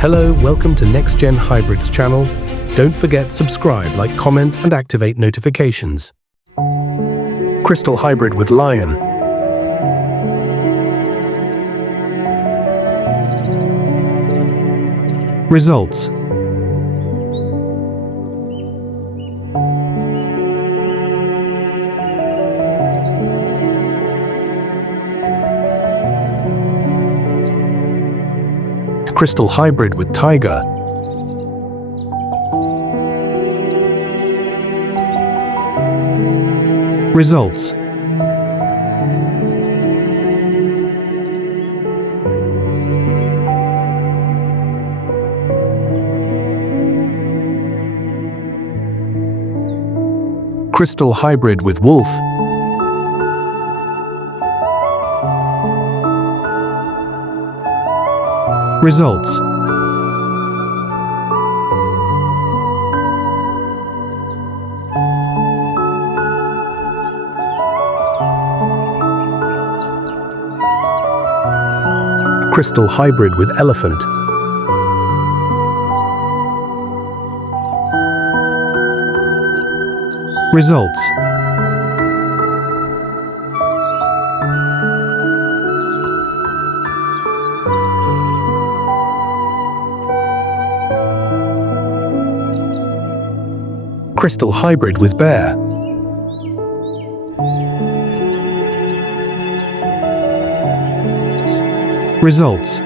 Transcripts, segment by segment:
Hello, welcome to NextGen Hybrids channel. Don't forget subscribe, like, comment and activate notifications. Crystal hybrid with lion. Results. Crystal hybrid with tiger. Results. Crystal hybrid with wolf. Results. Crystal hybrid with elephant. Results. Crystal hybrid with bear. Results.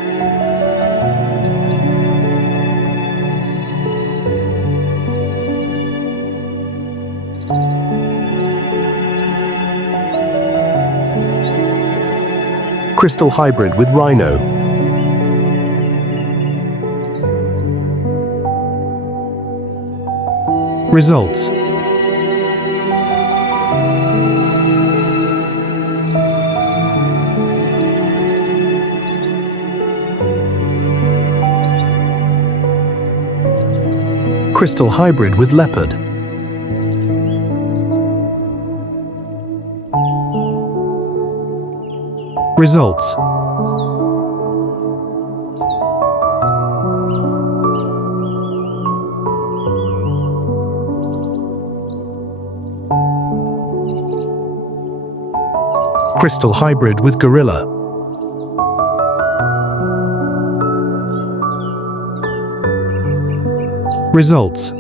Crystal hybrid with rhino. Results. Crystal hybrid with leopard. Results. Crystal hybrid with gorilla. Results.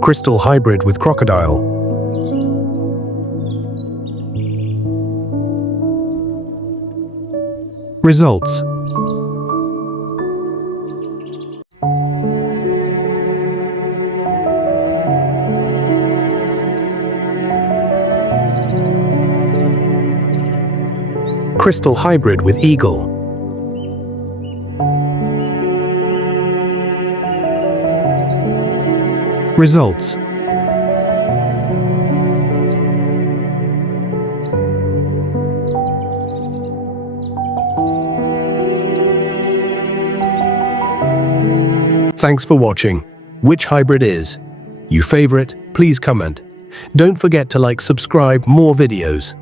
Crystal hybrid with crocodile. Results. Crystal hybrid with eagle. Results. Thanks for watching. Which hybrid is your favorite? Please comment. Don't forget to like, subscribe more videos.